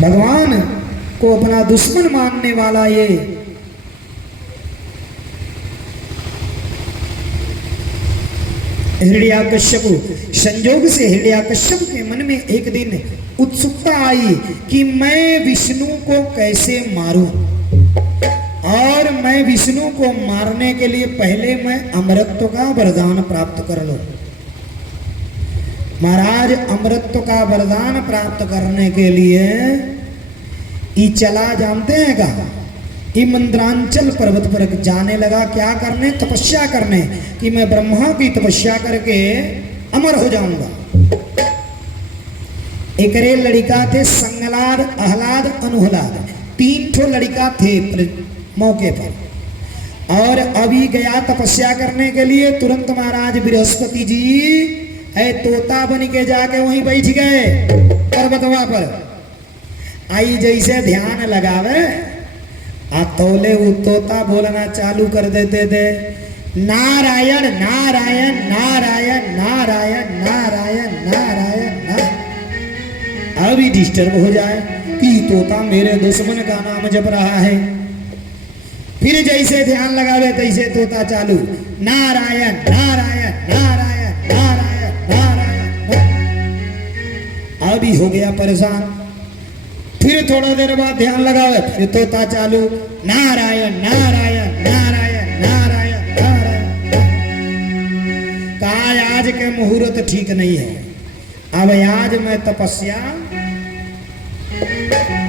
भगवान को अपना दुश्मन मानने वाला ये हिरण्याकश्यपु, संजोग से हिरण्याकश्यप के मन में एक दिन उत्सुकता आई कि मैं विष्णु को कैसे मारूं, और मैं विष्णु को मारने के लिए पहले मैं अमरत्व का वरदान प्राप्त कर लूं। महाराज अमरत्व का वरदान प्राप्त करने के लिए ये चला, जानते हैं कहा, कि मंद्रांचल पर्वत पर जाने लगा। क्या करने? तपस्या करने, कि मैं ब्रह्मा की तपस्या करके अमर हो जाऊंगा। एक रे लड़का थे संगलाद, आह्लाद, अनुह्लाद, 3 ठो लड़का थे मौके पर, और अभी गया तपस्या करने के लिए। तुरंत महाराज बृहस्पति जी है तोता बन के जाके वहीं बैठ गए पर्वतवा पर। आई जैसे ध्यान लगावे आ तौले वो तोता बोलना चालू कर देते थे, नारायण नारायण नारायण नारायण नारायण नारायण नारायण। अभी डिस्टर्ब हो जाए कि तोता मेरे दुश्मन का नाम जप रहा है। फिर जैसे ध्यान लगावे तैसे तोता चालू, नारायण नारायण नारायण नारायण नारायण। अभी हो गया परेशान। फिर थोड़ा देर बाद ध्यान लगावे, फिर तोता चालू, नारायण नारायण नारायण नारायण नारायण। कहा आज के मुहूर्त ठीक नहीं है, अब आज मैं तपस्या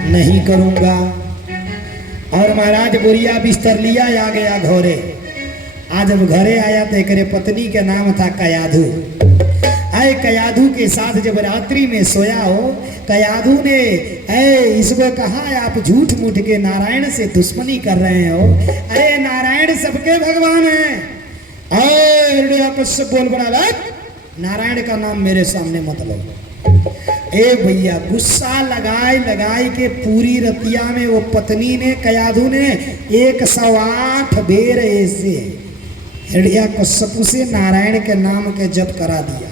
नहीं करूंगा। और महाराज बोरिया बिस्तर लिया, आ गया घरे। आज जब घरे आया तो एक पत्नी के नाम था कयाधु। आए कयाधु के साथ जब रात्रि में सोया हो, कयाधु ने इसको कहा आप झूठ मूठ के नारायण से दुश्मनी कर रहे हो। अरे नारायण सबके भगवान हैं। हिरण्याकश्यप बोल पड़ा, नारायण का नाम मेरे सामने मत लो। ए भैया गुस्सा लगाए लगाए के पूरी रतिया में वो पत्नी ने, कयाधु ने 108 बेर ऐसे हिरण्याकश्यप से नारायण के नाम के जप करा दिया,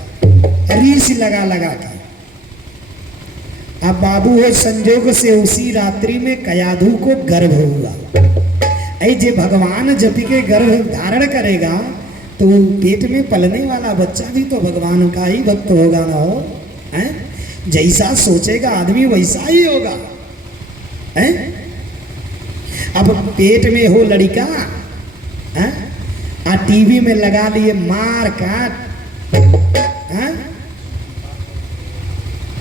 रीस लगा लगा के। अब बाबू है संजोग से उसी रात्रि में कयाधु को गर्भ हुआ। जे भगवान जब के गर्भ धारण करेगा तो पेट में पलने वाला बच्चा भी तो भगवान का ही भक्त होगा ना हो, हैं? जैसा सोचेगा आदमी वैसा ही होगा, हैं? अब पेट में हो लड़का, हैं? टीवी में लगा लिए मार काट, हैं?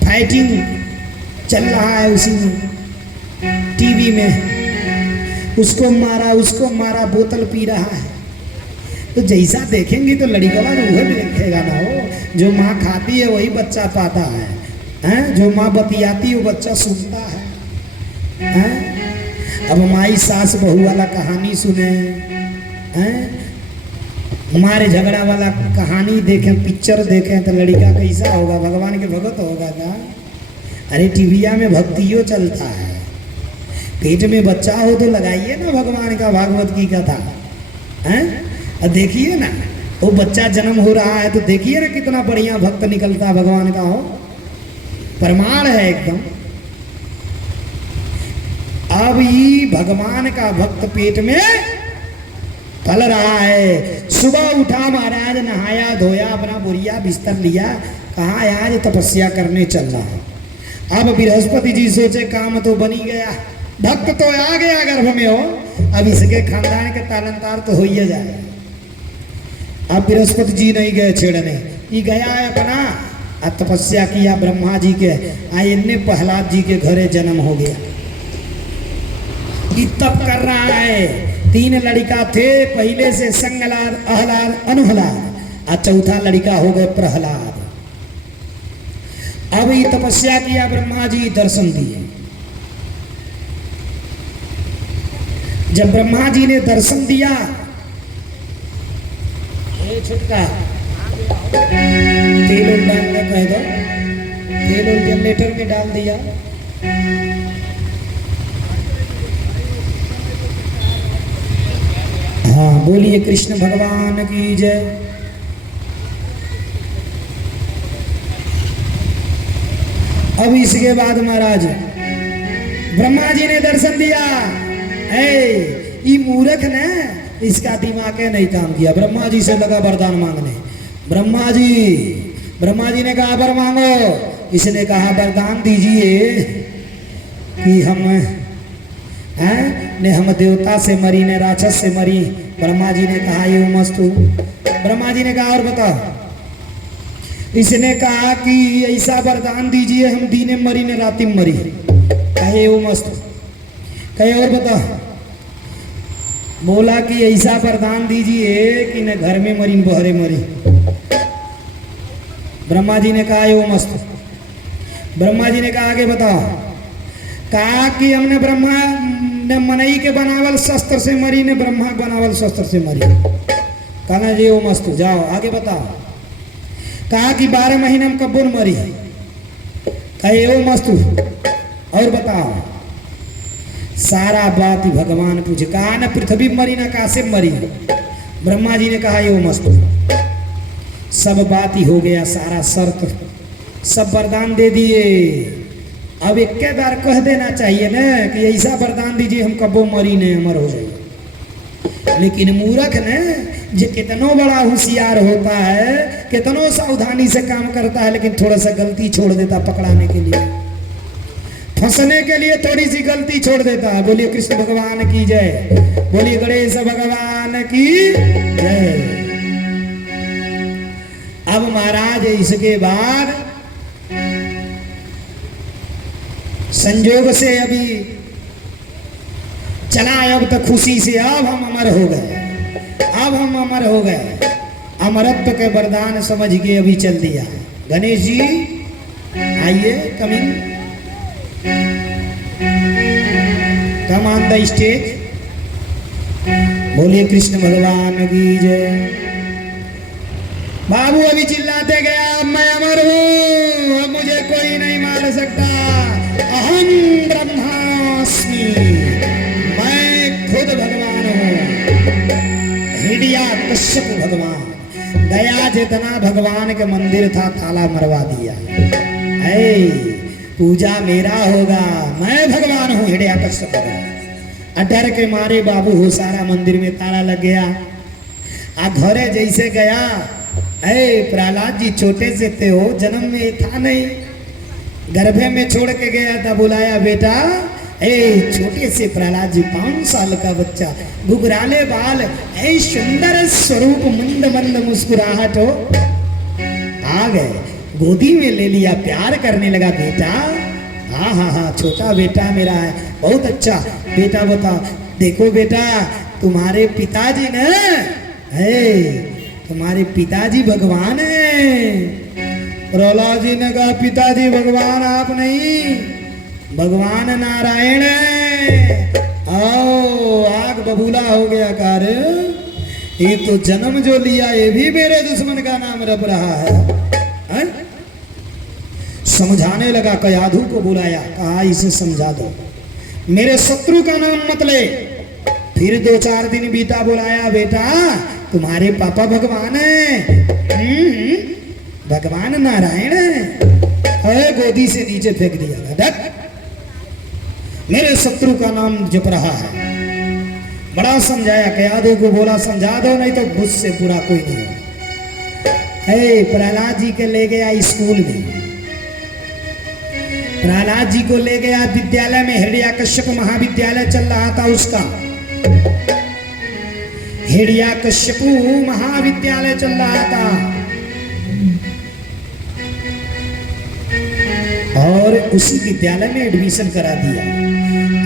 फाइटिंग चल रहा है उसी टीवी में, उसको मारा बोतल पी रहा है। तो जैसा देखेंगे तो लड़का वाला वह भी देखेगा ना हो। जो माँ खाती है वही बच्चा पाता है, हैं? जो माँ बतियाती है वो बच्चा सुनता है, हैं? अब माई सास बहू वाला कहानी सुने, हैं? हमारे झगड़ा वाला कहानी देखें, पिक्चर देखें तो लड़का कैसा होगा? भगवान के भगत होगा क्या? अरे टीविया में भक्तियों चलता है, पेट में बच्चा हो तो लगाइए ना भगवान का भागवत की कथा, हैं? देखिए ना वो बच्चा जन्म हो रहा है तो देखिए ना कितना बढ़िया भक्त निकलता भगवान का हो, प्रमाण है एकदम। अब ये भगवान का भक्त पेट में पल रहा है। सुबह उठा महाराज, नहाया धोया, अपना बोरिया बिस्तर लिया, कहा आज तपस्या करने चल रहा है। अब बृहस्पति जी सोचे काम तो बनी गया, भक्त तो आ गया गर्भ में हो, अब इसके खानदान के तालंतार तो हो ही जाए। अब बृहस्पति जी नहीं गए छेड़ने, ये गया है अपना तपस्या किया ब्रह्मा जी के। इन्ने प्रहलाद जी के घरे जन्म हो गया। तप कर रहा है। 3 लड़का थे पहले से, संगलाद, आह्लाद, अनुह्लाद, और चौथा लड़का हो गए प्रहलाद। अब ये तपस्या किया, ब्रह्मा जी दर्शन दिए। जब ब्रह्मा जी ने दर्शन दिया, छुटका तेल उल डालने कह दो, तेल उल जनरेटर में डाल दिया। हाँ बोलिए कृष्ण भगवान की जय। अब इसके बाद महाराज ब्रह्मा जी ने दर्शन दिया। ये मूर्ख ने इसका दिमाग नहीं काम किया। ब्रह्मा जी से लगा वरदान मांगने। ब्रह्मा जी ने कहा वर मांगो। इसने कहा वरदान दीजिए कि हम ने हम देवता से मरी ने राक्षस से मरी। ब्रह्मा जी ने कहा ये मस्तु। ब्रह्मा जी ने कहा और बताओ। इसने कहा कि ऐसा वरदान दीजिए हम दीने मरी ने राति मरी। कहे वो मस्त। कहे और बताओ। बोला कि ऐसा वरदान दीजिए कि न घर में मरी न बहरे मरी। ब्रह्मा जी ने कहा ये वो मस्त। ब्रह्मा जी ने कहा आगे बताओ। कहा कि हमने ब्रह्मा ने मनई के बनावल शस्त्र से मरी ने ब्रह्मा बनावल शस्त्र से मरी। कहना जी वो मस्त। जाओ आगे बताओ। कहा कि 12 महीने में कब्बों मरी। कहे वो मस्त। और बताओ। सारा बात ही भगवान पूछे। कहा न पृथ्वी मरी न कासे मरी। ब्रह्मा जी ने कहा ये वो मस्त। सब बात ही हो गया। सारा शर्त सब वरदान दे दिए। अब एक बार कह देना चाहिए ना कि ऐसा वरदान दीजिए हम कब्बो मरी ने अमर हो जाए। लेकिन मूर्ख ने जो कितनो बड़ा होशियार होता है, कितनो सावधानी से काम करता है, लेकिन थोड़ा सा गलती छोड़ देता पकड़ाने के लिए, फंसने के लिए थोड़ी सी गलती छोड़ देता है। बोलिए कृष्ण भगवान की जय। बोलिए गणेश भगवान की जय। अब महाराज इसके बाद संजोग से अभी चला। अब तो खुशी से अब हम अमर हो गए। अब हम अमर हो गए। अमरत्व के वरदान समझ के अभी चल दिया। गणेश जी आइए coming. Come on the stage. बोलिए कृष्ण भगवान की जय। बाबू अभी चिल्लाते गया अब मैं अमर हूं। अब मुझे कोई नहीं मार सकता। अहम ब्रह्मास्मि। मैं खुद भगवान हूं। हिरण्यकश्यप भगवान गया जितना भगवान के मंदिर था ताला मरवा दिया। पूजा मेरा होगा। मैं भगवान हूं हिरण्यकश्यप भगवान। डर के मारे बाबू हो सारा मंदिर में ताला लग गया। घरे जैसे गया। प्रहलाद जी छोटे से थे हो, जन्म में था नहीं, गर्भे में छोड़ के गया था। बुलाया बेटा। छोटे से प्रहलाद जी 5 साल का बच्चा, घुघराले बाल, सुंदर स्वरूप, मंद मंद मुस्कुराहट हो। आ गए गोदी में ले लिया, प्यार करने लगा। बेटा हाँ हाँ हाँ छोटा बेटा मेरा है, बहुत अच्छा बेटा। बताओ देखो बेटा तुम्हारे पिताजी ने तुम्हारे पिताजी भगवान है। प्रहलाद जी ने कहा पिताजी भगवान आप नहीं, भगवान नारायण है। आओ आग बबूला हो गया। कार्य ये तो जन्म जो लिया ये भी मेरे दुश्मन का नाम रख रहा है। समझाने लगा। कयाधु को बुलाया। कहा इसे समझा दो, मेरे शत्रु का नाम मत ले। फिर 2-4 दिन बीता। बुलाया बेटा तुम्हारे पापा भगवान है। भगवान नारायण है। गोदी से नीचे फेंक दिया। डक मेरे शत्रु का नाम जप रहा है। बड़ा समझाया। कयाधु को बोला समझा दो नहीं तो बुझ से पूरा कोई नहीं है। प्रहलाद जी के ले गया स्कूल में। प्रहलाद जी को ले गया विद्यालय में। हिरण्यकश्यप महाविद्यालय चल रहा था उसका। हिरण्यकश्यप महाविद्यालय चल रहा था। और उसी विद्यालय में एडमिशन करा दिया।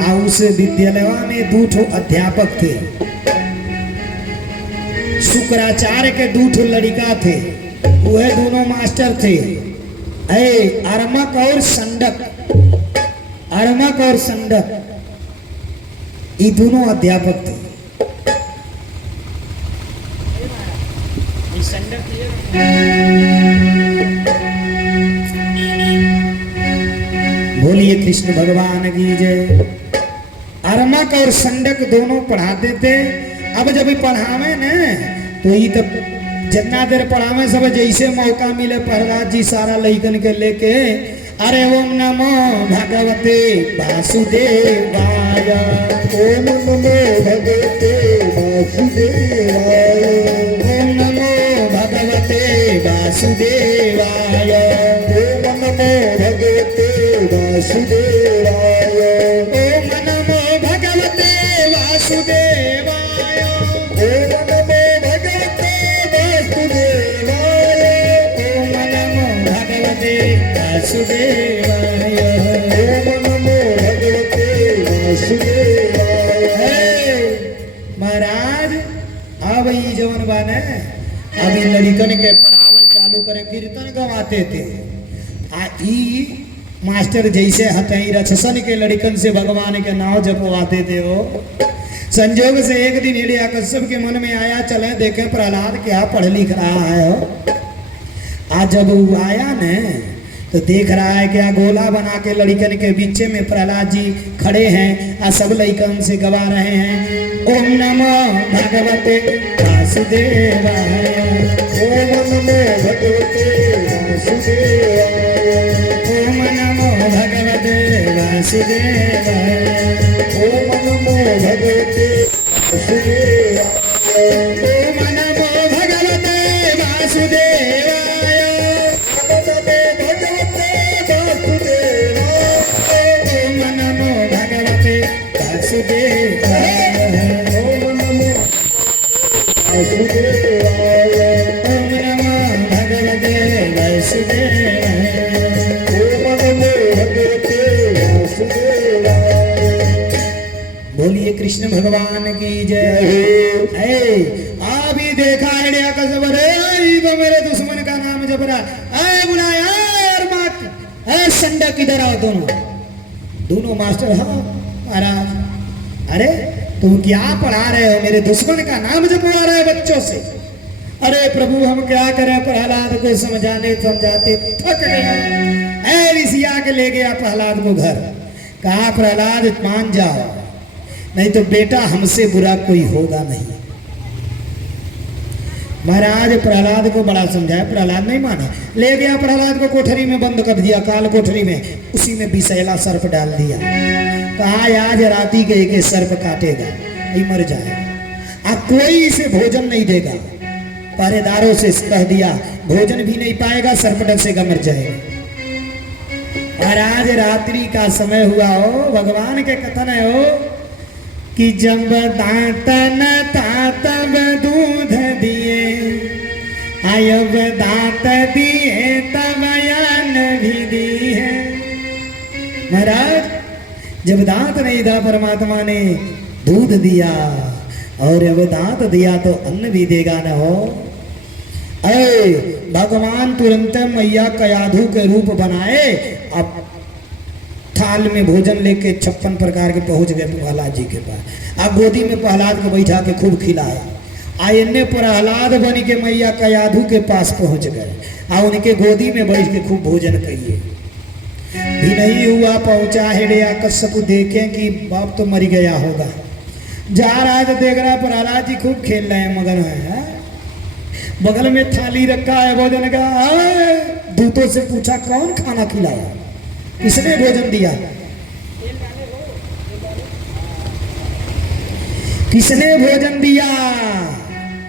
और उस विद्यालय में 2 अध्यापक थे। शुक्राचार्य के 2 लड़का थे। वह दोनों मास्टर थे। अर्मक और संडक। अर्मक और संडक ये दोनों अध्यापक थे। बोलिए कृष्ण भगवान की जय। अर्मक और संडक दोनों पढ़ाते थे। अब जब पढ़ावे न तो ये तो जितना देर पढ़ावे सब जैसे मौका मिले प्रहलाद जी सारा लइकन के लेके अरे ओम नमो भगवते वासुदेवाय। ओम नमो भगवते वासुदेवाय। ओम नमो भगवते वासुदेवाय। ओम नमो भगवते वासुदेवाय। ओम नमो भगवते वासुदेवाय। ओम नमो भगवते वासुदेवाय। ओम नमो भगवते वासुदेवाय। ओम नमो भगवते वासुदेवाय। महाराज अब ई जवन बाने अभी लड़िकन के पढ़ावल चालू करे कीर्तन गवाते थे। आ ई मास्टर जैसे हतई रक्षसन के लड़िकन से भगवान के नाम जपवाते थे। वो संजोग से एक दिन हिड़िया कश्यप के मन में आया चले देखे प्रहलाद क्या पढ़ लिख रहा है। हो आज जब वो आया न तो देख रहा है क्या गोला बना के लड़िकन के बीच में प्रहलाद जी खड़े हैं और सब लड़िकन से गवा रहे हैं ओम नमो भगवते वासुदेवाय। ओम नमो भगवते वासुदेवाय। ओम नमो भगवते वासुदेवाय। ओम नमो भगवते वासुदेवाय। ओम नमो भगवते वासुदेवाय। ओम नमो भगवते वासुदेवाय। ओम नमो वासुदेवाय। ओम नमो भगवते वासुदेवाय। ओम नमो भगवते वासुदेवाय। बोलिए कृष्ण भगवान की जय। अभी देखा है कश्यप तो मेरे दुश्मन का नाम जप रहा है बुलाया और मात संडा किधर आओ दोनों मास्टर। हाँ महाराज अरे तुम क्या पढ़ा रहे हो मेरे दुश्मन का नाम जपवा रहे बच्चों से। अरे प्रभु हम क्या करें प्रहलाद को समझाने समझाते थक गए। ऋषिया के ले गया प्रहलाद को घर। कहा प्रहलाद मान जाओ नहीं तो बेटा हमसे बुरा कोई होगा नहीं। महाराज प्रहलाद को बड़ा समझाया प्रहलाद नहीं माना। ले गया प्रहलाद को कोठरी में बंद कर दिया काल कोठरी में। उसी में विषैला सर्प डाल दिया। कहा आज राती के एक सर्प काटेगा ये मर जाएगा। कोई इसे भोजन नहीं देगा। पहरेदारों से कह दिया भोजन भी नहीं पाएगा सर्प डर से मर जाएगा। महाराज रात्रि का समय हुआ हो भगवान के कथन है हो कि जब दांतन तातब दूध दिए आयब दांत दिए तब यान भी दी है। महाराज जब दांत नहीं था परमात्मा ने दूध दिया और अब दांत दिया तो अन्न भी देगा न हो। भगवान तुरंत मैया कयाधु के रूप बनाए। अब थाल में भोजन लेके 56 प्रकार के पहुंच गए प्रहलाद जी के पास। अब गोदी में प्रहलाद को बैठा के खूब खिलाया। इन्ने प्रहलाद बन के मैया कयाधु के पास पहुंच गए। उनके गोदी में बैठ के खूब भोजन करिए। भी नहीं हुआ पहुंचा हिड़िया कश्यप देखे कि बाप तो मर गया होगा। जा रहा तो देख रहा प्रहलाद जी खूब खेल रहे हैं मगन है। बगल में थाली रखा है भोजन का। दूतों से पूछा कौन खाना खिलाया किसने भोजन दिया किसने भोजन दिया।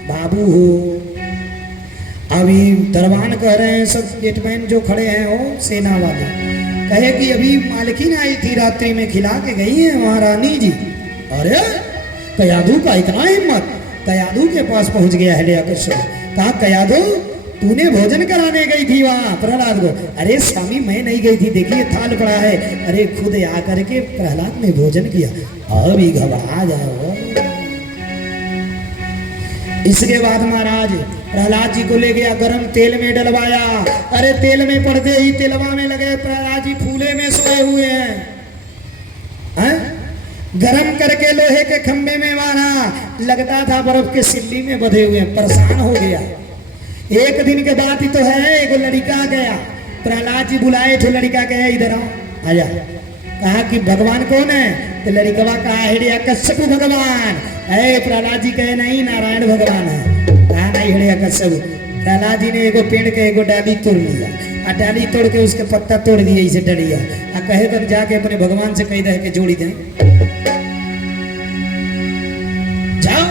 बाबू हो अभी दरबान कह रहे हैं सब गेटमैन जो खड़े हैं वो सेना वाले कहे कि अभी मालकिन आई थी रात्रि में खिला के गई है महारानी जी। अरे कयाधु का इतना हिम्मत। कयाधु के पास पहुंच गया है कश्यप। कहा कयाधु तूने भोजन कराने गई थी वहां प्रहलाद को। अरे स्वामी मैं नहीं गई थी देखिए थाल पड़ा है। अरे खुद आकर के प्रहलाद ने भोजन किया। अभी घबरा जाओ। इसके बाद महाराज प्रहलाद जी को ले गया गर्म तेल में डलवाया। अरे तेल में पड़ते ही तेलवा में लगे प्रहलाद जी फूले में सोए हुए हैं। गरम करके लोहे के खंभे में मारा। लगता था बर्फ के सिल्ली में बंधे हुए हैं। परेशान हो गया। एक दिन के बाद ही तो है एक लड़का गया प्रहलाद जी बुलाए थे। लड़का गया इधर आओ आजा। कहा कि भगवान कौन है तो लड़कवा कहा हिड़िया कश्यप भगवान। प्रहलाद जी कहे नहीं नारायण भगवान है। कहा नहीं हिड़िया कश्यप प्रहलाद जी ने एगो पेड़ के एगो डाली तोड़ लिया, आ डाली तोड़ के उसके पत्ता तोड़ दिए इसे डलिया, आ कहे तब जाके अपने भगवान से कही दे के जोड़ी दें, जाओ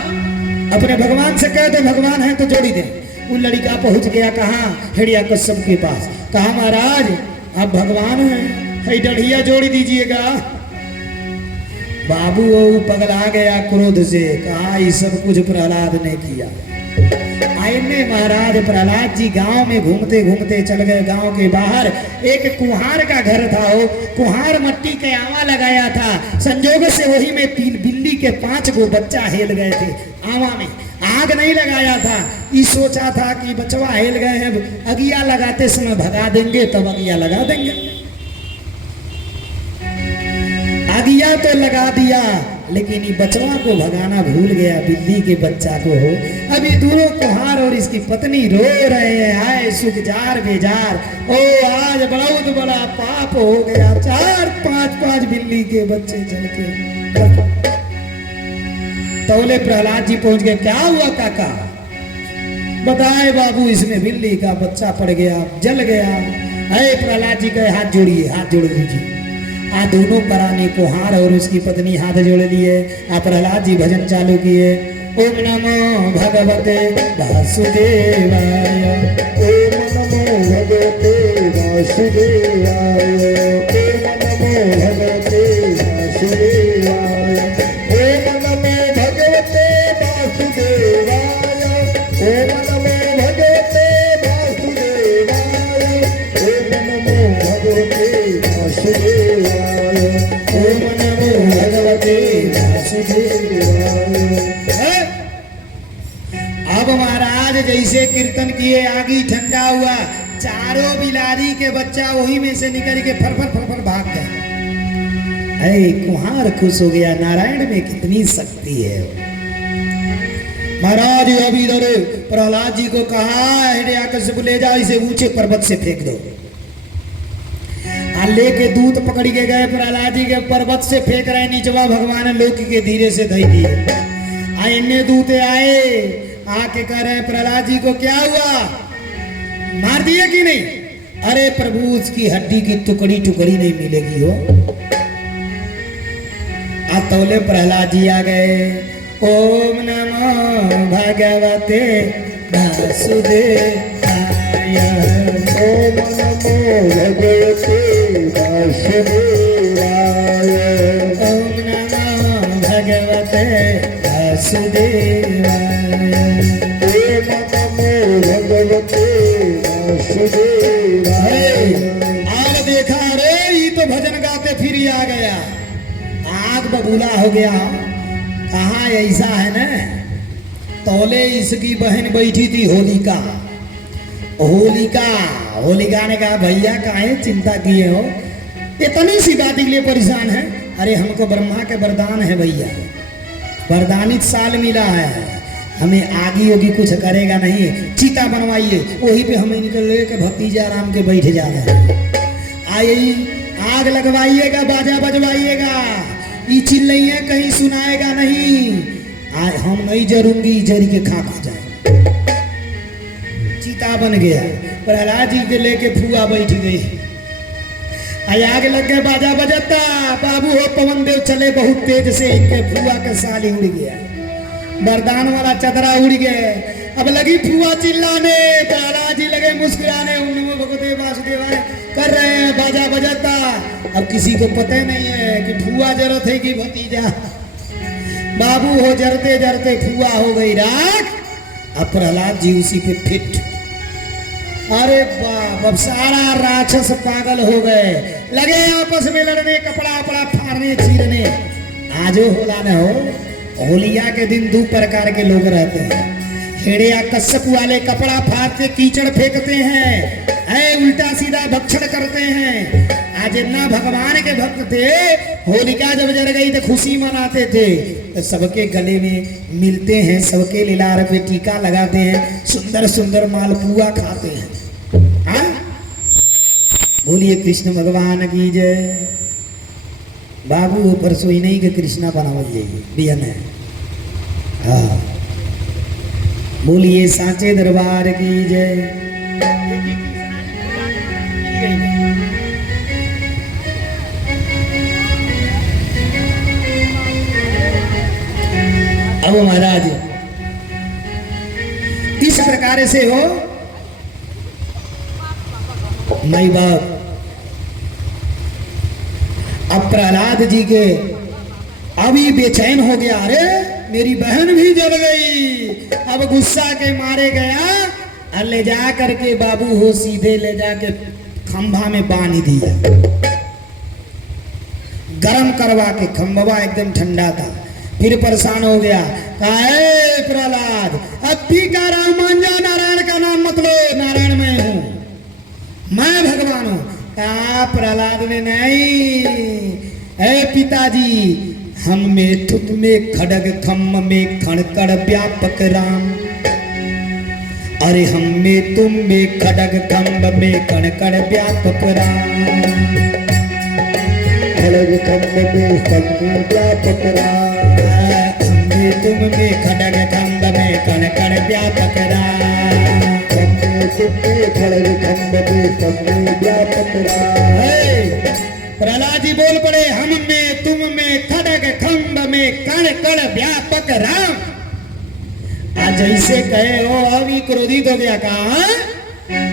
अपने भगवान से कह दो भगवान है तो जोड़ी दे। वो लड़का पहुंच गया कहाँ, हिड़िया कश्यप के पास, कहा महाराज आप भगवान हैं, डढ़िया जोड़ी दीजिएगा। बाबू वो पगला गया क्रोध से, कहा ये सब कुछ प्रहलाद ने किया। आइने महाराज प्रहलाद जी गांव में घूमते घूमते चल गए, गांव के बाहर एक कुम्हार का घर था, वो कुम्हार मट्टी के आवा लगाया था, संजोग से वही में बिल्ली के 5 गो बच्चा हेल गए थे। आवा में आग नहीं लगाया था, ये सोचा था कि बचवा हेल गए हैं, अगिया लगाते समय भगा देंगे तब अगिया लगा देंगे। अगिया तो लगा दिया, लेकिन ये बचवा को भगाना भूल गया, बिल्ली के बच्चा को हो। अभी दोनों कुम्हार और इसकी पत्नी रो रहे हैं, आए सुख जार बेजार, ओ आज बहुत बड़ा पाप हो गया, 4-5 बिल्ली के बच्चे चल के। तौले प्रहलाद जी पहुंच गए, क्या हुआ काका? बताए बाबू इसमें बिल्ली का बच्चा पड़ गया, जल गया। अरे प्रहलाद जी कहे हाथ जोड़िए, हाथ जोड़ दीजिए। आ दोनों प्राणी कुम्हार और उसकी पत्नी हाथ जोड़ लिए, आ प्रहलाद जी भजन चालू किए, ओम नमो भगवते वासुदेवाय, ओम नमो भगवते वासुदेवाय, ओम नमो भगवते वासुदेवाय, ओम नमो भगवते वासुदेवाय, ओम नमो भगवते वासुदेवाय, ओम नमो भगवते वासुदेवाय, ओम नमो भगवते वासुदेवाय। अब महाराज जैसे कीर्तन किए, आगी ठंडा हुआ, चारों बिलारी के बच्चा वही में से निकल के फर भाग गए। अरे कुम्हार खुश हो गया, नारायण में कितनी शक्ति है। महाराज अभी इधर प्रहलाद जी को कहा हिरण्यकश्यप ले जाओ, इसे ऊंचे पर्वत से फेंक दो। लेके दूत पकड़ के गए, प्रहलाद जी के पर्वत से फेंक रहे, नीचवा भगवान लोक के धीरे से धई दिए। इन्ने दूते आए, आके कह रहे प्रहलाद जी को क्या हुआ, मार दिए कि नहीं? अरे प्रभु उसकी हड्डी की टुकड़ी टुकड़ी नहीं मिलेगी हो। तौले प्रहलाद जी आ गए, ओम नमो भगवते वासुदेवाय, ओम नमो भगवते वासुदेवाय, ओम नमो भगवते वासुदेवाय, ओम नमो भगवते वासुदेवाय। आग देखा, रे ये तो भजन गाते फिर ही आ गया, आग बबूला हो गया। कहा ऐसा है ना, तौले इसकी बहन बैठी थी होलिका, होलिका ने कहा भैया काहे चिंता किए हो, इतनी सी बात के लिए परेशान है? अरे हमको ब्रह्मा के वरदान है भैया, वरदानित साल मिला है, हमें आगी होगी कुछ करेगा नहीं, चीता बनवाइए, वही पे हमें निकल के भतीजा राम के बैठ जा रहे हैं। आइए आग लगवाइएगा, बाजा बजवाइएगा, ये चिल्लाइए कहीं सुनाएगा नहीं, हम नहीं जरूंगी, जरी के खाक हो जाए। चीता बन गया, प्रहलाद जी के लेके फुआ बैठ गई, आग लग गए, बाजा बजाता, बाबू हो पवन देव चले बहुत तेज से, इनके फुआ का साली उड़ गया, वरदान वाला चदरा उड़ गए। अब लगी फुआ चिल्लाने, प्रहलाद जी लगे मुस्कुराने, ओम नमो भगवते वासुदेवाय कर रहे हैं, बाजा बजाता। अब किसी को पता नहीं है कि फुआ जरूरत है कि भतीजा। बाबू हो जरते जरते फुआ हो गई राख, अब प्रहलाद जी उसी पे फिट। अरे बाप, अब सारा राक्षस पागल हो गए, लगे आपस में लड़ने, कपड़ा अपड़ा फाड़ने चीरने। आजो होला न हो, होलिया के दिन 2 प्रकार के लोग रहते हैं, हेड़िया कश्यप वाले कपड़ा फाड़ते, कीचड़ फेंकते हैं, उल्टा सीधा भक्षण करते हैं। आज ना भगवान के भक्त थे, होलिका जब जल गई तो खुशी मनाते थे, तो सबके गले में मिलते हैं, सबके लीलार पे टीका लगाते हैं, सुंदर सुंदर मालपुआ खाते हैं। हाँ? बोलिए कृष्ण भगवान की जय। बाबू ऊपर सोई नहीं कि कृष्णा बनावल जाइए बियन है। हाँ बोलिए सांचे दरबार की जय। अब महाराज इस प्रकार से हो माई बाप अब प्रहलाद जी के अभी बेचैन हो गया, अरे मेरी बहन भी जल गई। अब गुस्सा के मारे गया और ले जा करके बाबू हो सीधे ले जाके खंभा में बांध दिया, गरम करवा के। खंभवा एकदम ठंडा था। फिर परेशान हो गया, कहा प्रहलाद अब भी कह रहा हूं मान जा, नारायण का नाम मत लो, नारायण मैं हूं, मैं भगवान हूं। कहा प्रहलाद ने नहीं, ए पिताजी हम में थुत में खड़ग खम्भ में खड़कड़ व्यापक राम, अरे हम में तुम में खड़ग खम्भ में कणकड़ व्यापक राम, खड़ग खंभ में शंभु व्यापक राम, हम में तुम में खड़ग खम्भ में कणकड़ व्यापक राम। खड़ग खंभ में शंभु व्यापक राम। प्रहलाद जी बोल पड़े, हम में तुम में खड़ग खंभ में कण कण व्यापक राम। आज जैसे कहे हो अभी क्रोधित हो गया, कहा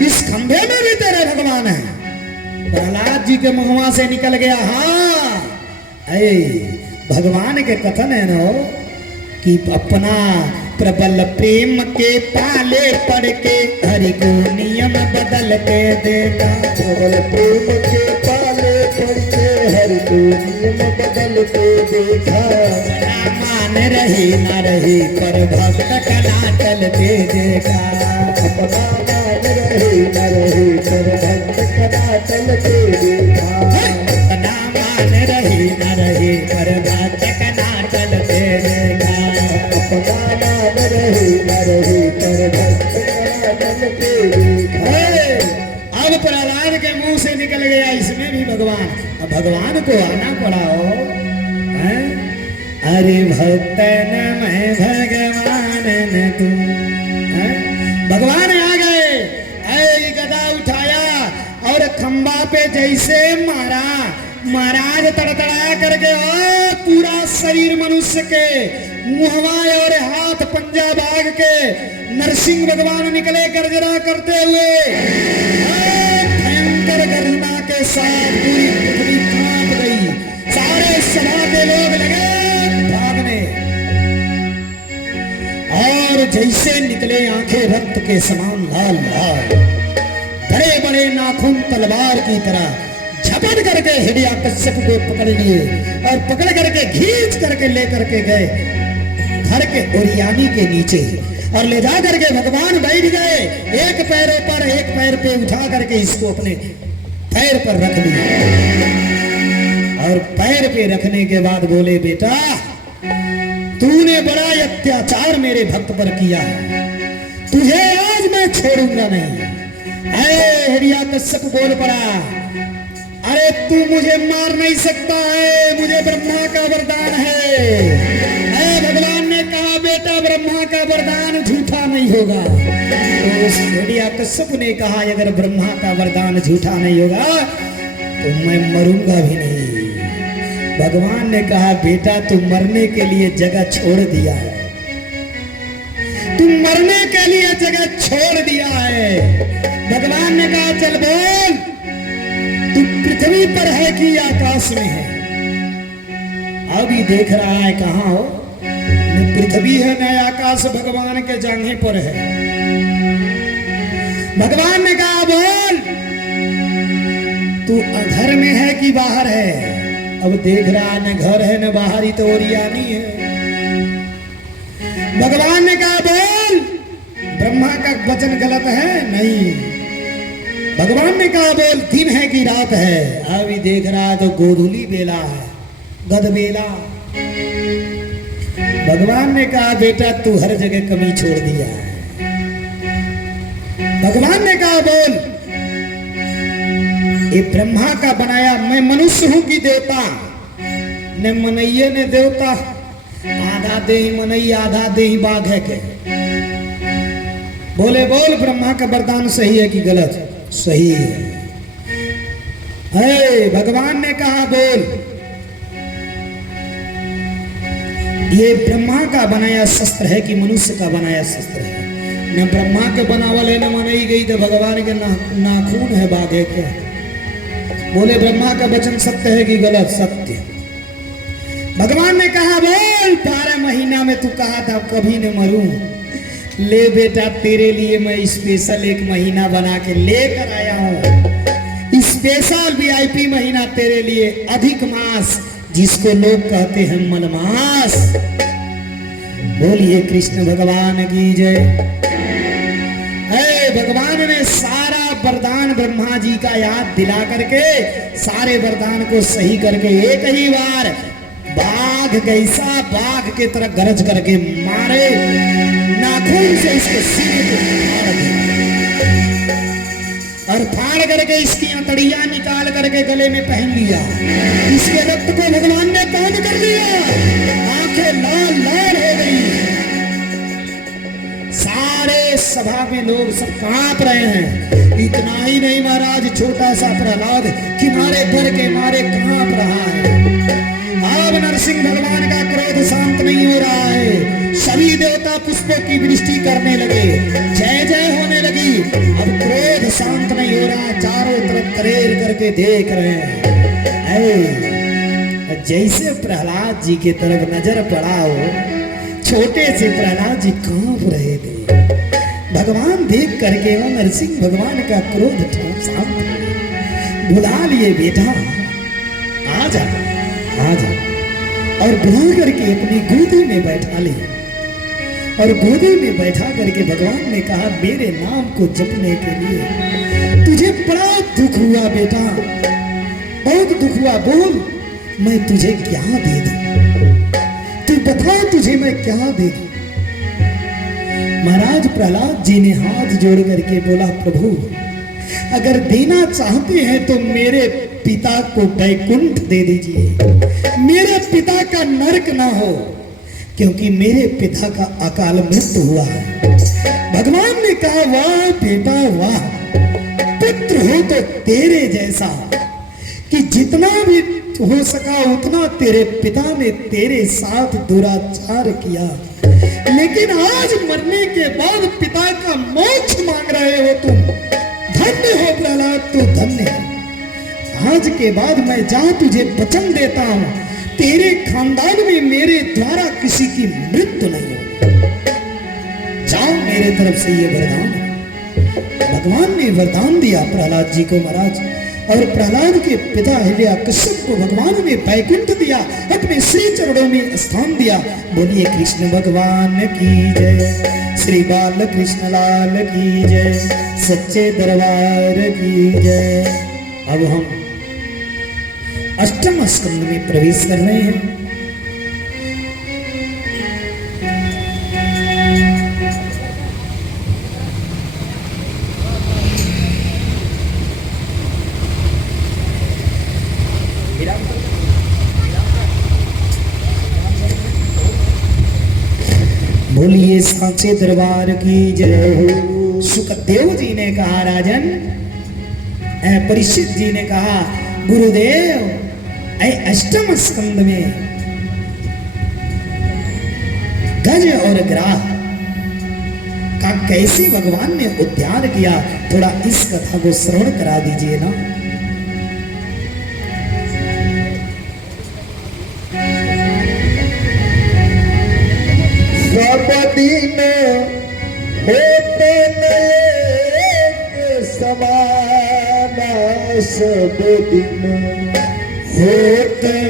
इस खंभे में भी तेरे भगवान है। प्रहलाद जी के मुंहवा से निकल गया, हाँ भगवान के कथन है ना कि अपना प्रबल प्रेम के पाले पड़ के हरि को नियम बदल के देगा, प्रबल प्रेम के पाले पड़ के हरि को नियम बदल के देखा। बड़ा मान रही न रही पर भक्त कला चलते देखा, अपना मान रहे न रहे पर भक्त कदा चलते देखा। बड़ा मान रही न रही पर भक्त कला चलते देखा, अपना मान रहे न रहे पर भक्त कदा चलते देखा। अब प्रहलाद के मुंह से निकल गया इसमें भी भगवान। अब भगवान को आना पड़ा हो, हैं? अरे भक्तन मैं भगवान न तू, भगवान आ गए। ऐ गदा उठाया और खंबा पे जैसे मारा, महाराज तड़तड़ा करके पूरा शरीर मनुष्य के मुहवा और हाथ पंजा भाग के नरसिंह भगवान निकले गर्जना करते हुए। भयंकर गर्जना के साथ पूरी पृथ्वी कांप गई, सारे सभा के लोग लगे भागने। और जैसे निकले आंखें रक्त के समान लाल लाल, बड़े बड़े नाखून तलवार की तरह झपट करके हिरण्यकश्यप को पकड़ लिए और पकड़ करके खींच करके लेकर के गए घर के ओरियानी के नीचे और ले जा करके भगवान बैठ गए। एक पैरों पर एक पैर पे उठा करके इसको अपने पैर पर रख लिया और पैर पे रखने के बाद बोले, बेटा तूने बड़ा अत्याचार मेरे भक्त पर किया है, तुझे आज मैं छोड़ूंगा नहीं। हिरण्यकश्यप बोल पड़ा, अरे तू मुझे मार नहीं सकता है, मुझे ब्रह्मा का वरदान है। भगवान ने कहा, बेटा ब्रह्मा का वरदान झूठा नहीं होगा। तो हिरण्यकश्यप ने कहा, अगर ब्रह्मा का वरदान झूठा नहीं होगा तो मैं मरूंगा भी नहीं। भगवान ने कहा, बेटा तू मरने के लिए जगह छोड़ दिया है, तू मरने के लिए जगह छोड़ दिया है। भगवान ने कहा, चल बोल, तू पृथ्वी पर है कि आकाश में है? अभी देख रहा है कहां हो, न पृथ्वी है न आकाश भगवान के जांघे पर है। भगवान ने कहा, बोल तू घर में है कि बाहर है? अब देख रहा न घर है न बाहर, ही तो ओरियानी है। भगवान ने कहा, बोल ब्रह्मा का वचन गलत है? नहीं। भगवान ने कहा, बोल दिन है कि रात है? अभी देख रहा तो गोधूली बेला है, गद बेला। भगवान ने कहा, बेटा तू हर जगह कमी छोड़ दिया है। भगवान ने कहा, बोल ये ब्रह्मा का बनाया मैं मनुष्य हूं कि देवता? न मनइये ने देवता, आधा दे ही मनई आधा दे ही बाघ है के। बोले बोल ब्रह्मा का वरदान सही है कि गलत? सही है। भगवान ने कहा बोल, ये ब्रह्मा का बनाया शस्त्र है कि मनुष्य का बनाया शस्त्र है? न ब्रह्मा के बनावल है न मनाई गई, तो भगवान के नाखून है बाघ है क्या? बोले ब्रह्मा का वचन सत्य है कि गलत? सत्य। भगवान ने कहा बोल, 12 महीना में तू कहा था कभी न मरूं, ले बेटा तेरे लिए मैं स्पेशल 1 महीना बना के लेकर आया हूं। स्पेशल VIP महीना तेरे लिए, अधिक मास, जिसको लोग कहते हैं मलमास। बोलिए कृष्ण भगवान की जय। भगवान ने सारा वरदान ब्रह्मा जी का याद दिला करके सारे वरदान को सही करके एक ही बार बाघ कैसा बाघ के तरह गरज करके मारे, नाखून से इसके सीने को फाड़ दिया और फाड़ करके इसकी अंतड़ियां निकाल करके गले में पहन लिया। इसके रक्त को भगवान ने पान कर दिया, आंखें लाल लाल हो गई। सारे सभा में लोग सब कांप रहे हैं। इतना ही नहीं महाराज, छोटा सा प्रहलाद किनारे डर के मारे कांप रहा है। अब नरसिंह भगवान का क्रोध शांत नहीं हो रहा है। सभी देवता पुष्पों की वृष्टि करने लगे, जय जय होने लगी। अब क्रोध शांत नहीं हो रहा, चारों तरफ तरेर करके देख रहे हैं। जैसे प्रहलाद जी के तरफ नजर पड़ा हो, छोटे से प्रहलाद जी कांप रहे थे। भगवान देख करके वो नरसिंह भगवान का क्रोध शांत बुला लिए, बेटा आ जा आ जा, और बुला करके अपनी गोदी में बैठा ले। और गोदी में बैठा करके भगवान ने कहा मेरे नाम को जपने के लिए तुझे बड़ा दुख हुआ बेटा, बहुत दुख हुआ। बोल मैं तुझे क्या दे दूं, तू बता तुझे मैं क्या दे दूं। महाराज प्रहलाद जी ने हाथ जोड़ करके बोला प्रभु अगर देना चाहते हैं तो मेरे पिता को वैकुंठ दे दीजिए, मेरे पिता का नरक ना हो, क्योंकि मेरे पिता का अकाल मृत्यु हुआ है। भगवान ने कहा वाह बेटा वाह, पुत्र हो तो तेरे जैसा कि जितना भी हो सका उतना तेरे पिता ने तेरे साथ दुराचार किया, लेकिन आज मरने के बाद पिता का मोक्ष मांग रहे हो तुम। धन्य हो प्रहलाद, तू धन्य है। आज के बाद मैं जहां तुझे वचन देता हूं, तेरे खानदान में मेरे द्वारा किसी की मृत्यु नहीं हो। जाओ मेरे तरफ से ये वरदान। भगवान ने वरदान दिया प्रहलाद जी को महाराज, और प्रहलाद के पिता हिरण्यकश्यप को भगवान ने वैकुंठ दिया, अपने श्री चरणों में स्थान दिया। बोलिए कृष्ण भगवान की जय, श्री बाल कृष्ण लाल की जय, सच्चे दरबार की जय। अब हम अष्टम स्कंद में प्रवेश कर रहे हैं। बोलिए सांचे दरबार की जय। सुखदेव जी ने कहा राजन, परीक्षित जी ने कहा गुरुदेव अष्टम स्कंद में गज और ग्राह का कैसे भगवान ने उद्धार किया, थोड़ा इस कथा को श्रवण करा दीजिए ना। सब दिन होते एक समान, सब दिन होते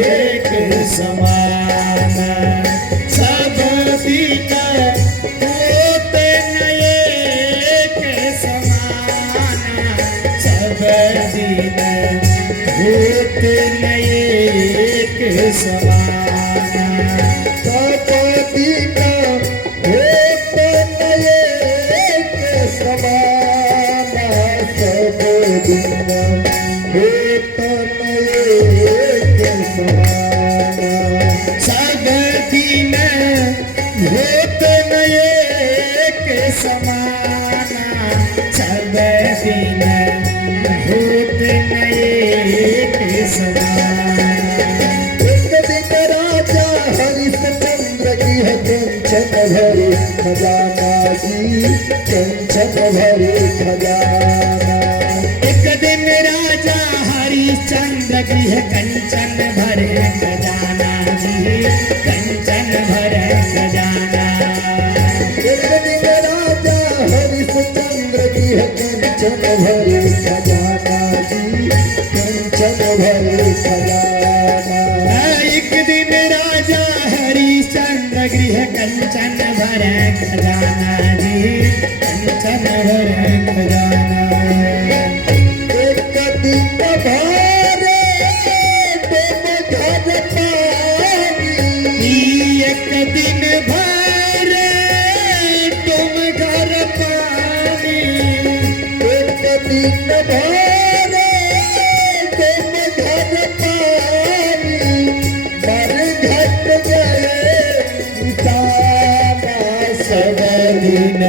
एक समान, सब दिन होते एक समान, सब दिन होते एक समान, सब दिन होते एक समान, सब दिन होते एक समान, सब दिन होते एक भरे खजाना जी, कंचन भरे खजाना। एक दिन राजा हरिश्चंद्र गृह कंचन भरे खजाना जी, कंचन भरे खजाना। एक दिन राजा हरिश्चंद्र गृह कंचन भरे खजाना जी, कंचन भरे खजाना। एक दिन राजा हरिश्चंद्र गृह कंचन भरे खजाना जी, कंचन भरे खजाना। एक दिन भरे तुम घर पानी, एक दिन भरे तुम घर पानी। एक दिन भरे तुम घर पानी, मर घट गए पिताना। सब दिन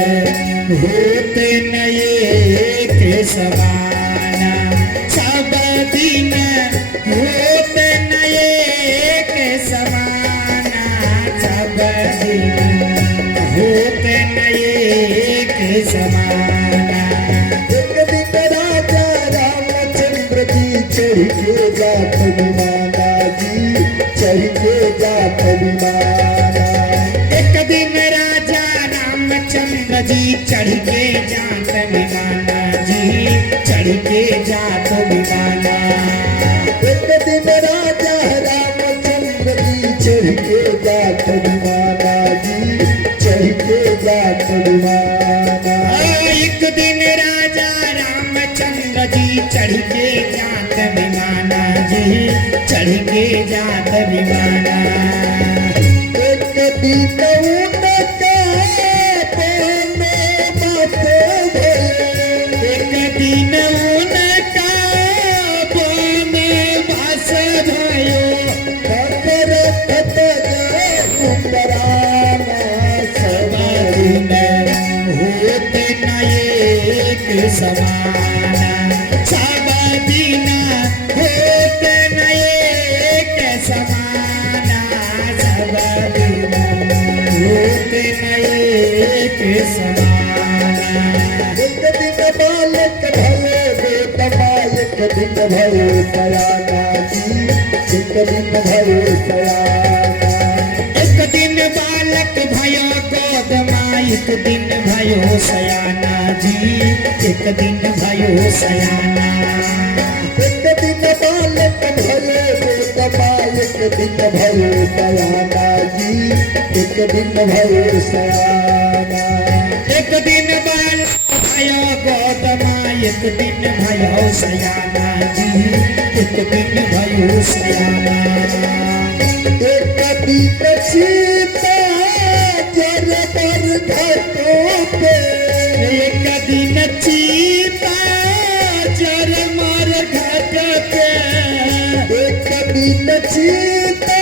होते नए के समाना, सब दिन होते नए के समाना, सब दिन होते नए के समाना। एक दिन राजा रामचंद्र जी चढ़ के जात विमाना जी, चढ़ के जात विमाना। एक दिन राजा रामचंद्र जी चढ़ के जात विमाना जी, चढ़ के जात विमाना। एक दिन राजा रामचंद्र जी चढ़ के जात विमाना जी, चढ़ के जात विमाना। एक दिन राजा रामचंद्र जी चढ़ के जात विमाना जी, चढ़ के जात विमाना। एक दिन उनका पाने बात भये, एक दिन उनका बने बस भयो, दशरथ तज सुंदराना। सब दिन होते नए के समाना, सब दिन होते नए के समाना, सब दिन होते नए के समाना। एक दिन बालक भयो बेटवा, एक दिन भयो सयाना जी, एक दिन भयो सयाना। एक दिन बालक भयो गोदमा, एक दिन भयो सयाना जी, एक दिन भयो सयाना। एक दिन बालक भयो बेटवा, एक दिन भयो सयाना जी, एक दिन भयो सयाना। एक दिन बालक भयो गोदमा, एक दिन भयो सयाना जी, एक दिन भयो सयाना। एक दिन सीता जर पर घटों पे, एक दिन चीता जर मर घट पे, एक दिन सीता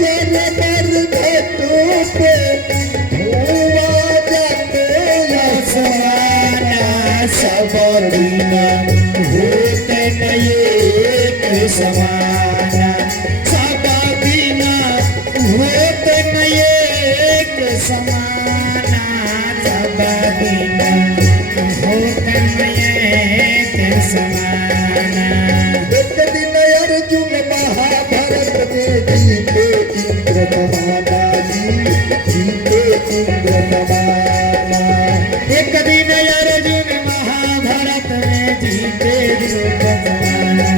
जर पर घटों पे, धुआं जाते समाना। सब दिन होते नए के समाना, सब दिन होते नए के समाना, सब दिन होते नए के समाना। एक दिन अर्जुन महाभारत में जीते इंद्र समाना जी, जीते इंद्र समाना। एक दिन अर्जुन महाभारत में जीते ध्रुव समाना,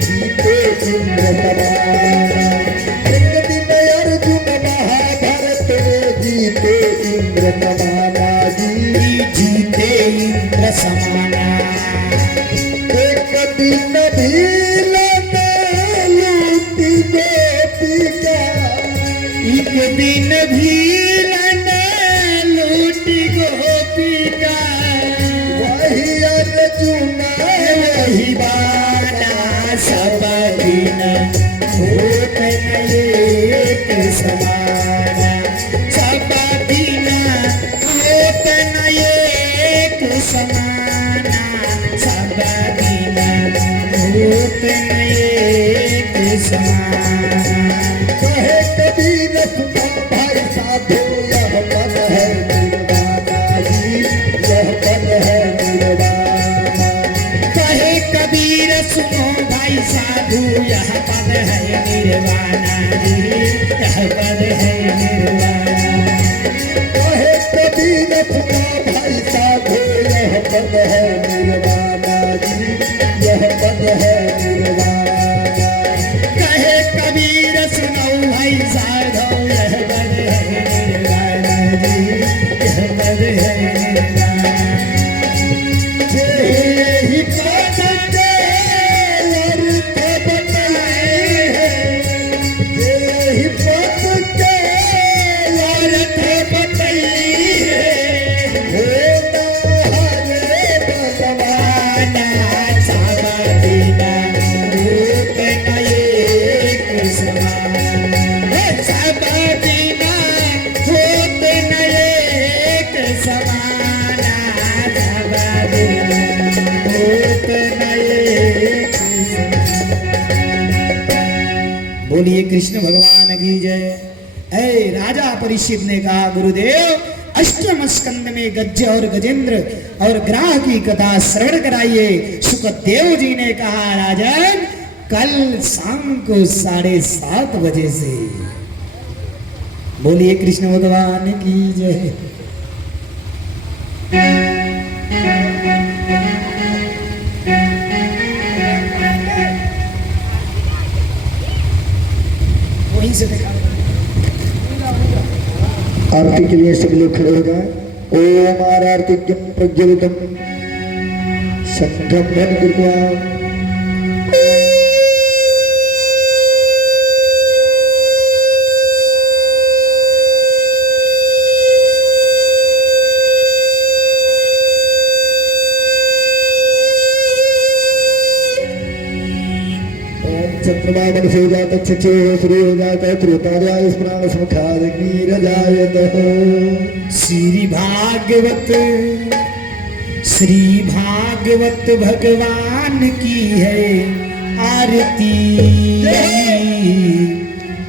जीते इंद्र समाना। एक दिन अर्जुन महाभारत में जीते इंद्र समाना जी, जीते इंद्र समाना। एक दिन भीलन लूटी गोपिका, एक दिन भीलन लूटी गोपिका, वही अर्जुन वही बाना। सब दिन होते नए के समाना, सब दिन होते नए के समाना, सब दिन होते नए के समाना। कहे कबीर सुना भाई साहब साधु यह पद है निर्वाणा जी, यह पद है निर्वाणा। कहे कबीर सुना भाई साधु यह पद है निर्वाणा जी, यह पद है निर्वाणा। कहे कबीर सुनो भाई साधु यह पद है निर्वाणा जी, यह पद है निर्वाणा। यही पद के अर्थ बताए हैं, यही पद के अर्थ बताइए होता हरे भगवाना। सावा बिना रूप एक समान, सावा बिना होत न एक समान, सावा बिना होत न एक समान। बोलिए कृष्ण भगवान की जय। ऐ राजा परीक्षित ने कहा गुरुदेव अष्टम स्कंद में गज्ज और गजेंद्र और ग्राह की कथा श्रवण कराइए। सुखदेव जी ने कहा राजन कल शाम को 7:30 बजे से। बोलिए कृष्ण भगवान की जय। वहीं से देखा आरती के लिए सब लोग खड़े हो जाए। ओम आरतिक्यम प्रज्वलितम संघम धन कृपया। चंद्रमा मन से जात चक्षु सूर्य हो जाता त्रोतार्याय स्मरण समुखाद नीरजायत। श्री भागवत भगवान की है आरती।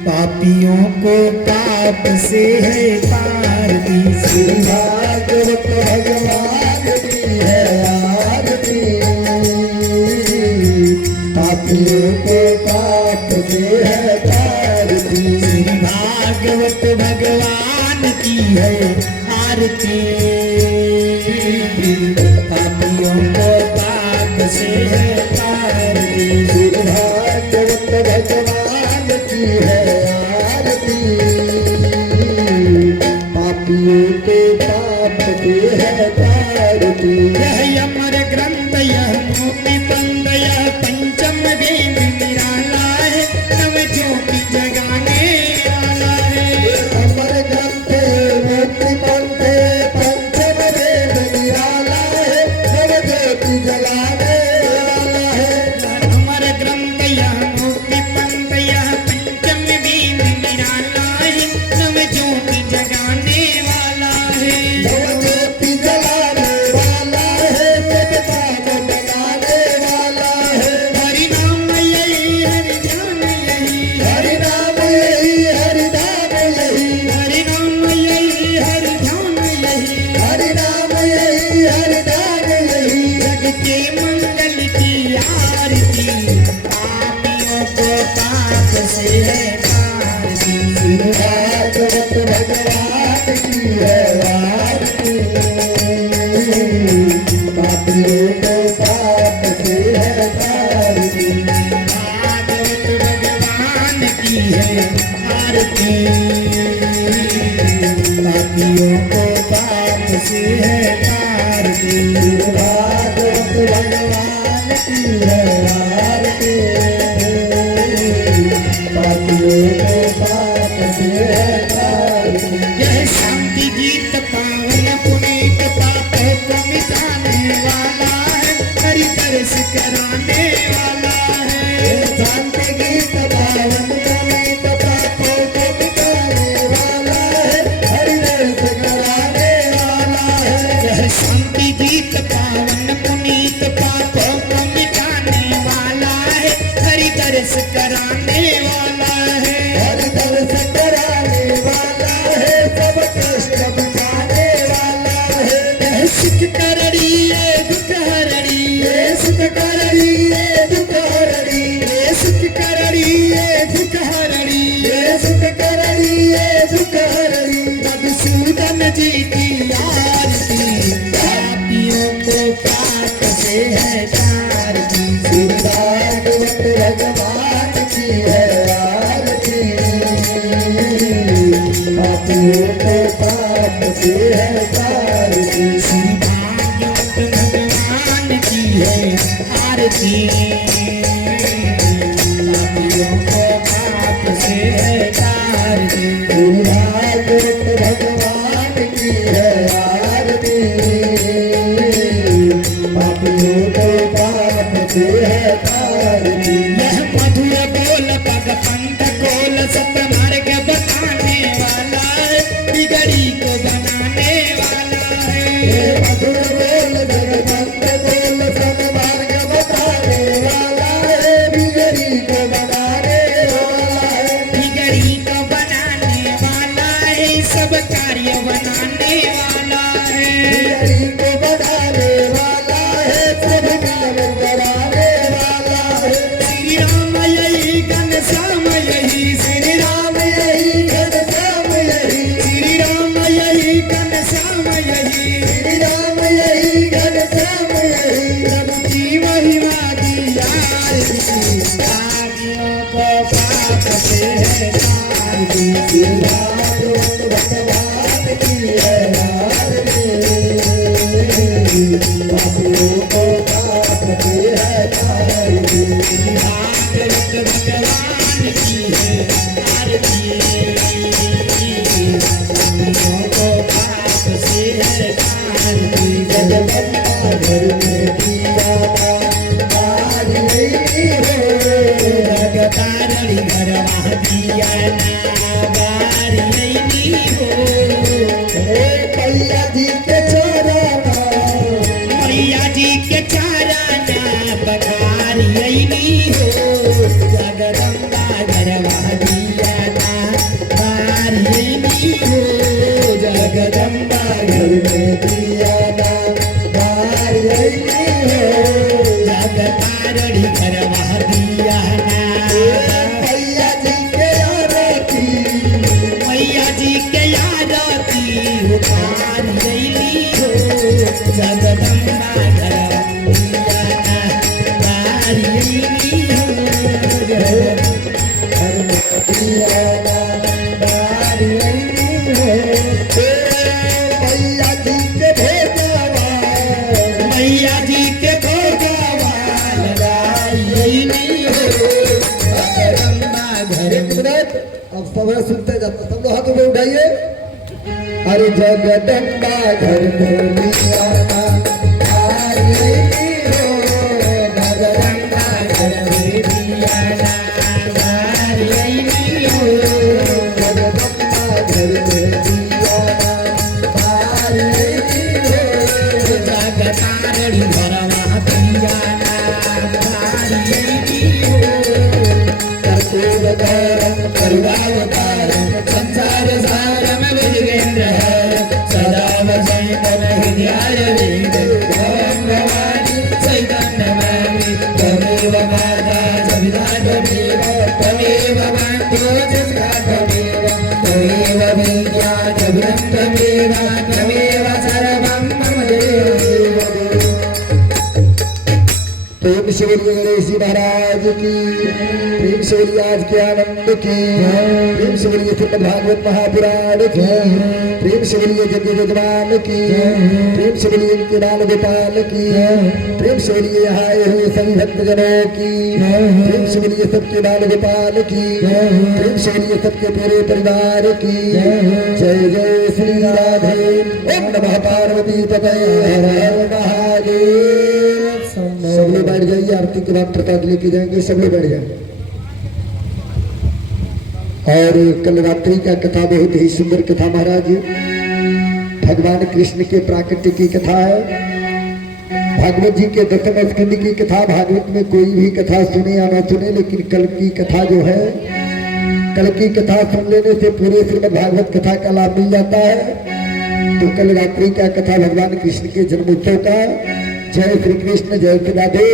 पापियों को पाप से है तारती। श्री भागवत भगवान की है आरती। पापियों को पाप से है तारती। श्री भागवत भगवान की है आरती। पापियों को पाप से है तारती। श्री भागवत भगवान की है आरती। पापियों को पाप से है तारती। यह अमर ग्रंथ यह मुक्ति बंद यह पंचम वेद निराला है। नव ज्योति जगाने वाला है। अमर ग्रंथ मुक्ति पंथ पंचम वेद निराला है। नव ज्योति जलाने वाला है। अमर ग्रंथ यह मुक्ति पंथ यह पंचम वेद निराला है। नव ज्योति जगाने वाला है। नव ज्योति जलाने वाला है। सत्ता को जगाने वाला है। हरि नाम यही हरि ध्यान यही। हरि नाम यही हरि नाम यही। हरि नाम यही हरि ध्यान यही। हरि नाम यही हरि नाम यही। जग के मंगल की आरती। पापियों को पाप से है तारती। श्री भागवत भगवान की है आरती। पापियों को पाप से है तारती। भागवत भगवान की है आरती। पापियों को पाप से है तारती। भागवत भगवान की है आरती। पापियों को पाप से है तारती। यह शांति गीत पावन पुनीत पापों को मिटाने वाला है। हरि दर्श कराने वाला है। शांति गीत पावन पुनीत पापों को मिटाने वाला है। हरि दर्श कराने वाला है। यह शांति गीत पावन पुनीत पापों को मिटाने वाला है। हरि दर्श कराने वाला है। हरि दर्श कराने वाला है। सब कष्ट मिटाने वाला है। यह सुख करड़ी ये दुख हरड़ी। ये सुख करणी ये दुख हरणी। ये जी की आरती, पापियों को पाप से है तारती। श्री भागवत भगवान की है आरती, पापियों को पाप से है तारती। श्री भागवत भगवान की है आरती, पापियों को पाप से है तारती। श्री भागवत भगवान की है आरती, पापियों को पाप से है तारती। यह मधुर बोल पग पंथ खोल सतमार्ग बताने वाला है, बिगड़ी को बनाने वाला है। मधुर बोल जगवंत बोल सन्मार्ग बताने वाला है, बिगड़ी को बनाने वाला है। बिगड़ी को बनाने वाला है, सब कार्य बनाने वाला है। बिगड़ी को बनाने वाला है, सब मिलन कराने वाला है। श्री राम यही घनश्याम यही, श्री राम यही घनश्याम यही, श्री राम यही घनश्याम यही, श्री राम यही घनश्याम यही। प्रभु की महिमा की आरती, पापियों को पाप से है तारती। श्री भागवत भगवान की है आरती, पापियों को पाप से है तारती। भागवत भगवान की है आरती, पापियों को पाप से है तारती। जगदम्बा घर में दिया बार नहीं हो, जगतारणी घरवा दिया ना बार नहीं हो। हे मैया जी के चोराना, मैया जी के चाराना बखार यही हो, जगदम्बा घरवा दिया ना बार यही हो। जगदम्बा घर में दिया बार नहीं हो। जगतारणी घरवा दिया ना। मैया जी के आरती, मैया जी के आरती उतार गईली हो, जगदम्बा घरवा दिया ना बार यही हो। घर में दिया बार नहीं हो। हे मैया जी के भेजवा, मैया जी के भोगवा लगाई यही हो, जगदम्बा घर एक मिनट, अब सब सुनते जाते, सब लोग हाथ ऊपर उठाइए। अरे जगदम्बा घर में दिया बार नहीं हो, जगदम्बा घर में दिया ना बार यही हो। जगदम्बा घर में दिया बार नहीं हो। जगतारणी घरवा दिया ना बार यही हो। कर्पूरगौरं करुणावतारं संसार सारं भुजगेन्द्रं सदा वसन्तं हृदयारविन्द ॐ भवानी सहितं नमामि त्वमेव माता च पिता त्वमेव त्वमेव मातुः च सखा त्वमेव त्वमेव विद्या च गुरुं त्वमेव त्वमेव सर्वं मम देव। प्रेम से बोलिए गणेश जी महाराज की, प्रेम से बोलिए आज के आनंद की, प्रेम से बोलिए श्रीमद् भागवत महापुराण की, प्रेम से बोलिए जग यजमान की, प्रेम से बोलिए इनके बाल गोपाल की, प्रेम से बोलिए यहाँ आए हुए सभी भक्तजनों की, प्रेम से बोलिए सबके बाल गोपाल की, प्रेम से बोलिए सबके पूरे परिवार की। जय जय श्री राधे। ओम नमः पार्वती तनय हर हर महादेव। सब लोग बैठ जाइए, आरती के बाद प्रसाद लेके जाएंगे, सब लोग बैठ जाएंगे। और कल रात्रि का कथा बहुत ही सुंदर कथा महाराज, भगवान कृष्ण के प्राकट्य की कथा है। भागवत जी के दसम स्कंद की कथा, भागवत में कोई भी कथा सुने या न सुने, लेकिन कल की कथा जो है, कल की कथा सुन लेने से पूरे श्रीमद् भागवत कथा का लाभ मिल जाता है। तो कल रात्रि का कथा भगवान कृष्ण के जन्मोत्सव का। जय श्री कृष्ण, जय श्री राधे,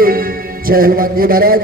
जय हनुमान जी महाराज।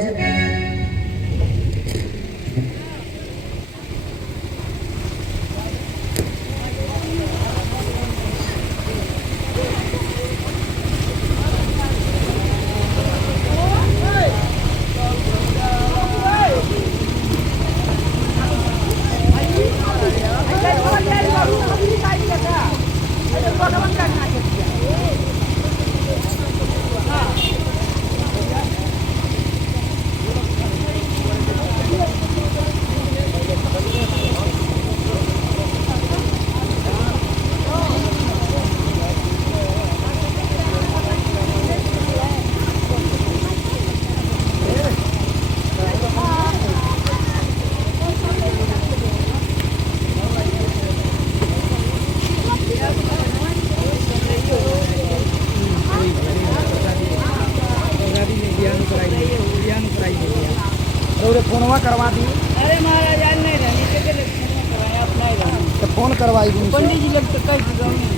तो फोनवा करवा दी अरे महाराज आज नहीं रहनी के लिए कराया अपना ही रहनी तो फोन करवाई दी पंडित जी लोग तो कह गाँव में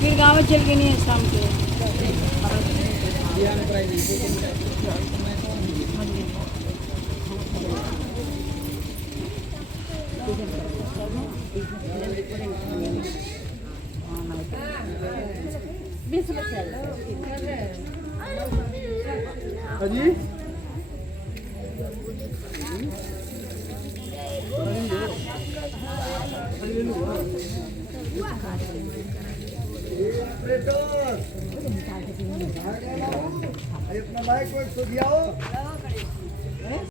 फिर गाँव में चल के नहीं है शाम के जी अपना लाइक को दिया हो